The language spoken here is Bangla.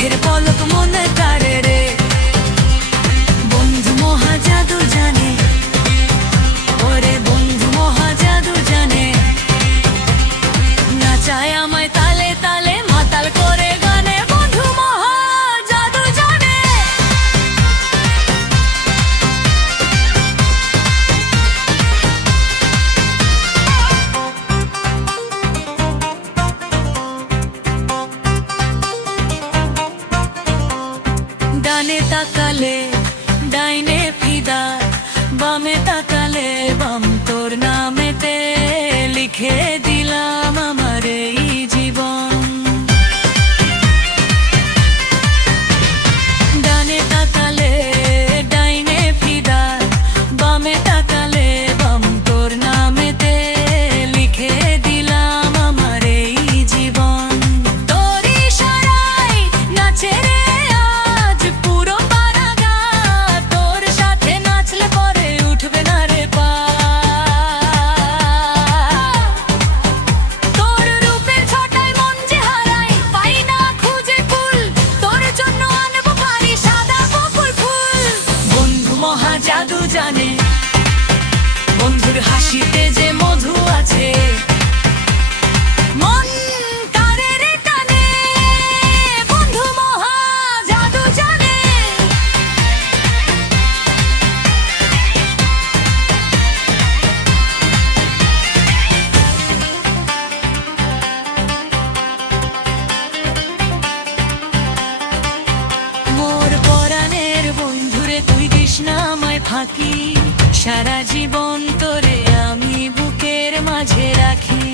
চোখের পলক মনে কাড়ে রে। বন্ধু মহা জাদু জানে, ওরে বন্ধু মহা জাদু জানে। নাচায় আমায় তালে তালে মাতাল করে গানে, বন্ধু মহা জাদু জানে। ডানে তাকালে ডাইনে ফিদা, বামে তাকালে বাম, তোর নামেতে লিখে দিলাম আমার এই জীবন। ডানে তাকালে ডাইনে ফিদা, বামে তাকালে বাম, তোর নামেতে লিখে দিলাম আমার এই জীবন। তোর ইশারায় নাচে রে আজ পুরো পাড়াগা, তোর সাথে নাচলে পরে উঠবে না রে পা। তোর রূপের ছটায় মন যে হারাই, পাই না খুঁজে কুল, তোর জন্য আনবো পারি সাদা বকুল ফুল। বন্ধু মহা জাদু জানে, বন্ধুর হাসিতে যে মধু আছে, মন তারে রে টানে, বন্ধু মহা জাদু জানে। মোর পরাণের বন্ধুরে তুই দিস না আমায় ফাঁকি, সারা জীবন তোরে আমি বুকের মাঝে রাখি।